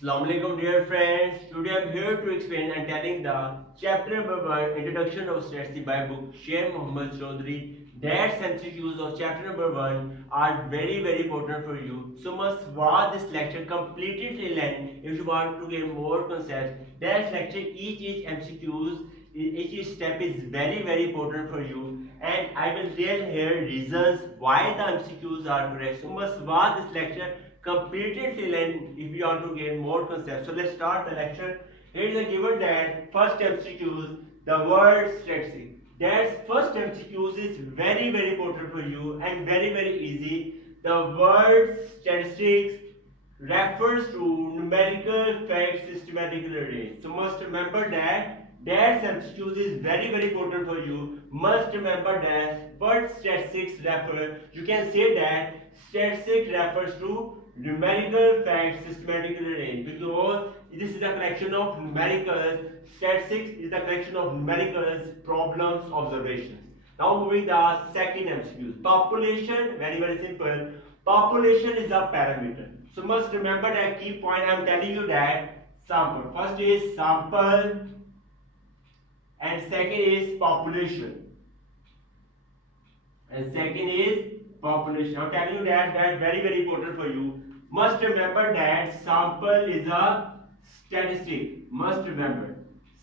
Assalamualaikum dear friends. Today I'm here to explain and telling the chapter number 1 Introduction of Statistics by book Sher Chaudhry. That MCQs of chapter number 1 are very important for you. So must watch this lecture completely till end if you want to get more concepts. That lecture each MCQs each step is very important for you, and I will tell here reasons why the MCQs are correct. So must watch this lecture completed till end if you want to gain more concepts. So let's start the lecture. Here is a given that first MCQs, the word statistic. That first MCQs is very important for you and very easy. The word statistics refers to numerical facts systematically arranged. So must remember that MCQs is very important for you. Must remember that what statistics refer. You can say that statistics refers to numerical facts systematically arranged because this is a collection of numericals. Statistics is a collection of numericals, problems, observations. Now moving the second MCQ. Population, very simple. Population is a parameter. So must remember that key point. I am telling you that sample. First is sample and second is population. And second is population. I'm telling you that very important for you. Must remember that sample is a statistic. Must remember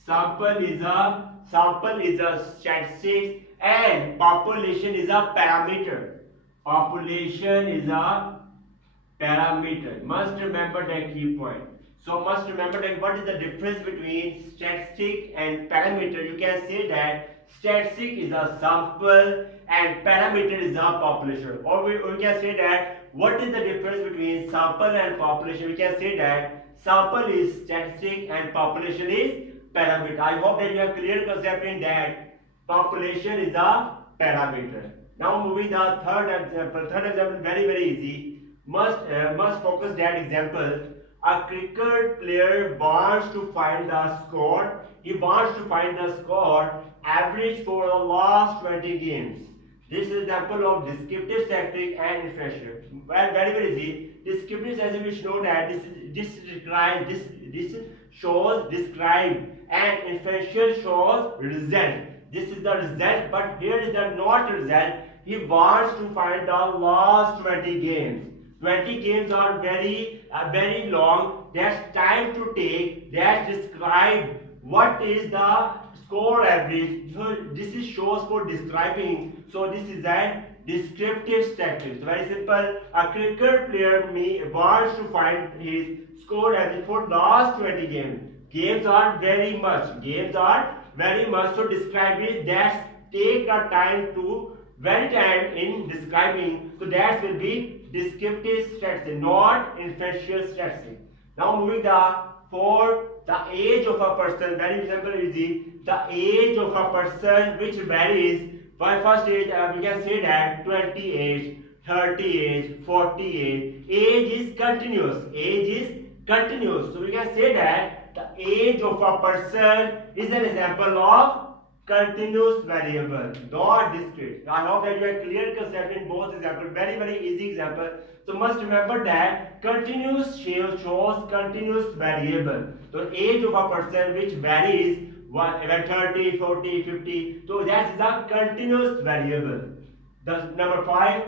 sample is a statistic and population is a parameter. Population is a parameter. Must remember that key point. So must remember that what is the difference between statistic and parameter. You can say that statistic is a sample and parameter is a population. Or we can say that what is the difference between sample and population. We can say that sample is statistic and population is parameter. I hope that you have clear concept in that population is a parameter. Now moving the third example. Third example very easy. Must focus that example. A cricket player wants to find the score. He wants to find the score average for the last 20 games. This is example of descriptive statistic and inferential. Well, very easy. Descriptive statistic, we know that this shows describe, and inferential shows result. This is the result, but here is the not result. He wants to find the last 20 games. 20 games are very long. That's time to take. That's describe what is the score average. So this is shows for describing. So this is a descriptive statistics. Very simple. A cricket player wants to find his score average for last 20 games. Games are very much. So describe it. That's take a time to very time in describing. So that will be descriptive statistics, not inferential statistics. Now moving the age of a person, very simple easy. The age of a person which varies. By first age, we can say that 20 age, 30 age, 40 age. Age is continuous. So we can say that the age of a person is an example of continuous variable, not discrete. I hope that you have clear concept in both examples. Very easy example. So must remember that continuous shows continuous variable. So age of a person which varies when 30, 40, 50. So that is a continuous variable. The number 5,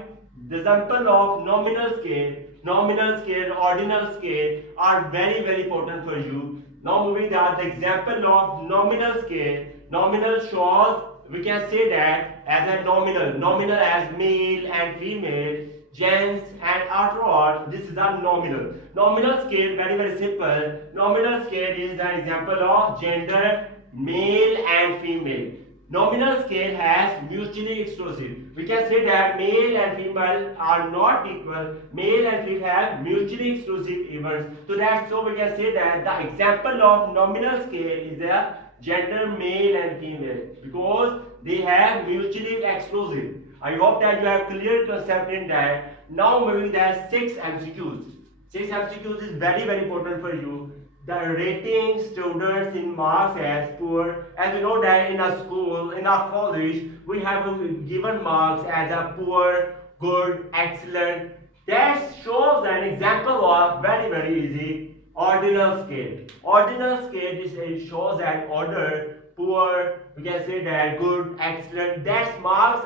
the example of nominal scale, ordinal scale are very important for you. Now moving the example of nominal scale. Nominal shows, we can say that as a nominal as male and female, gents and afterward. This is a nominal. Nominal scale, very simple. Nominal scale is an example of gender, male and female. Nominal scale has mutually exclusive. We can say that male and female are not equal. Male and female have mutually exclusive events. So we can say that the example of nominal scale is a gender male and female because they have mutually exclusive. I hope that you have clear concept in that. Now moving the 6 MCQs. 6 MCQs is very important for you. The rating students in marks as poor. As you know that in a school, in a college, we have given marks as a poor, good, excellent. That shows an example of very easy Ordinal scale. Ordinal scale is, it shows that order, poor, we can say that good, excellent. That's marks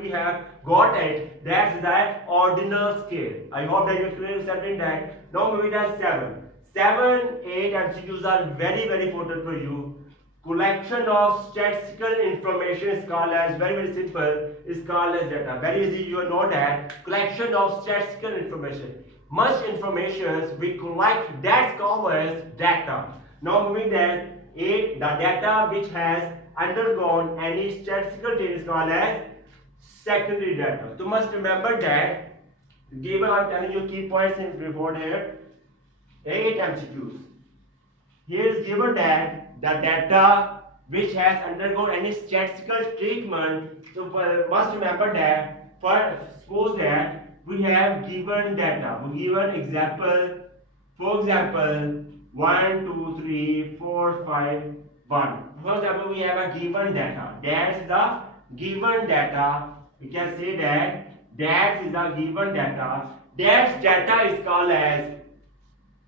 we have got it. That's the ordinal scale. I hope that you clear something that. Now moving to 7. 7, 8 MCQs are very important for you. Collection of statistical information is called as, very simple, is called as data. Very easy, you know that. Collection of statistical information. Much information we collect, that's called as data. Now moving there, 8, the data which has undergone any statistical change is called as secondary data. So must remember that, given I'm telling you key points in before here, 8 MCQs. Here is given that the data which has undergone any statistical treatment, so must remember that, suppose that we have given data, we given example, for example, 1, 2, 3, 4, 5, 1. For example, we have a given data, that's the given data, we can say that is the given data, that data is called as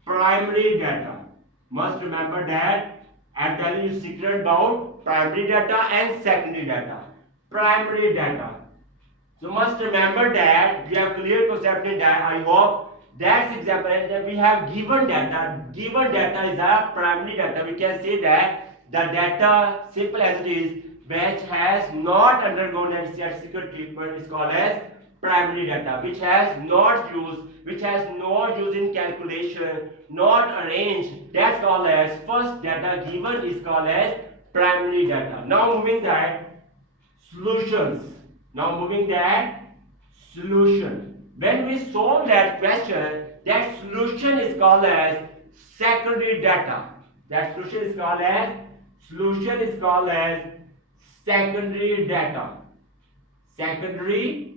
primary data. Must remember that I'm telling you secret about primary data and secondary data. Primary data. So must remember that we have clear concept in that. I hope that's example that we have given data. Given data is a primary data. We can say that the data, simple as it is, which has not undergone any statistical treatment is called as primary data, which has not used, which has no use in calculation, not arranged, that's called as first data given is called as primary data. Now moving that solutions. Now moving that solution. When we solve that question, that solution is called as secondary data. That solution is called as secondary data. Secondary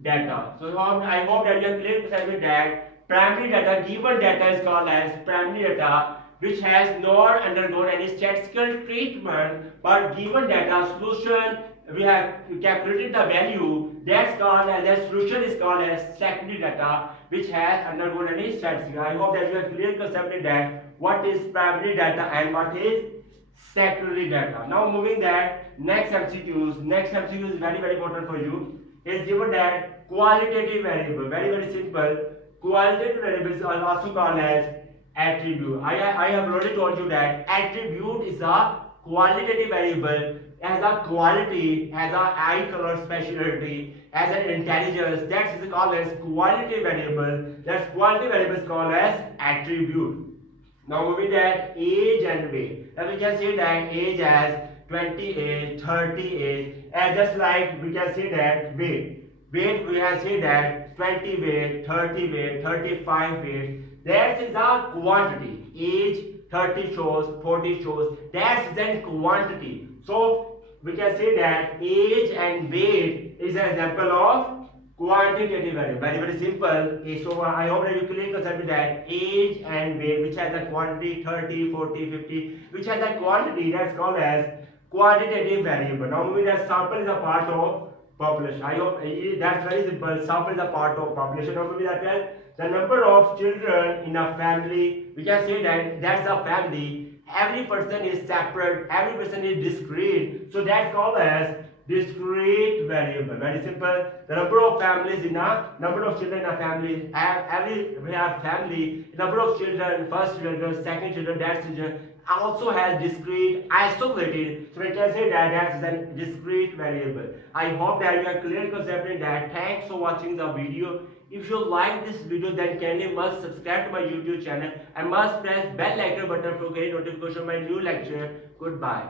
data. So I hope that you are clear with that. Primary data, given data is called as primary data, which has not undergone any statistical treatment, but given data solution, we have calculated the value, that's called as a solution is called as secondary data, which has undergone any statistical. I hope that you are clear concept with that. What is primary data and what is secondary data. Now moving that next MCQs. Next MCQ is very important for you. Is given that qualitative variable, very simple. Qualitative variables are also called as attribute. I have already told you that attribute is a qualitative variable, has a quality, has a eye color speciality, has an intelligence. That is called as qualitative variable. That's qualitative variable is called as attribute. Now moving that age and weight. Now we can say that age as 20 age, 30 age, and just like we can say that weight. Weight we can say that 20 weight, 30 weight, 35 weight. That is a quantity. Age 30 shows, 40 shows. That's then quantity. So we can say that age and weight is an example of quantitative variable. Very simple. So I hope that you clearly consider that age and weight, which has a quantity 30, 40, 50, which has a quantity, that's called as quantitative variable. Now moving that sample is a part of population. I hope that's very simple. Sample is a part of population. Now moving that the number of children in a family, we can say that that's a family. Every person is separate, every person is discrete. So that's called as discrete variable. Very simple. The number of families in a number of children in a family. We have family. Number of children, first children, second children, that children also has discrete, isolated. So we can say that that's a discrete variable. I hope that you are clear concept in that. Thanks for watching the video. If you like this video, then kindly must subscribe to my YouTube channel and must press bell icon button for getting notification of my new lecture. Goodbye.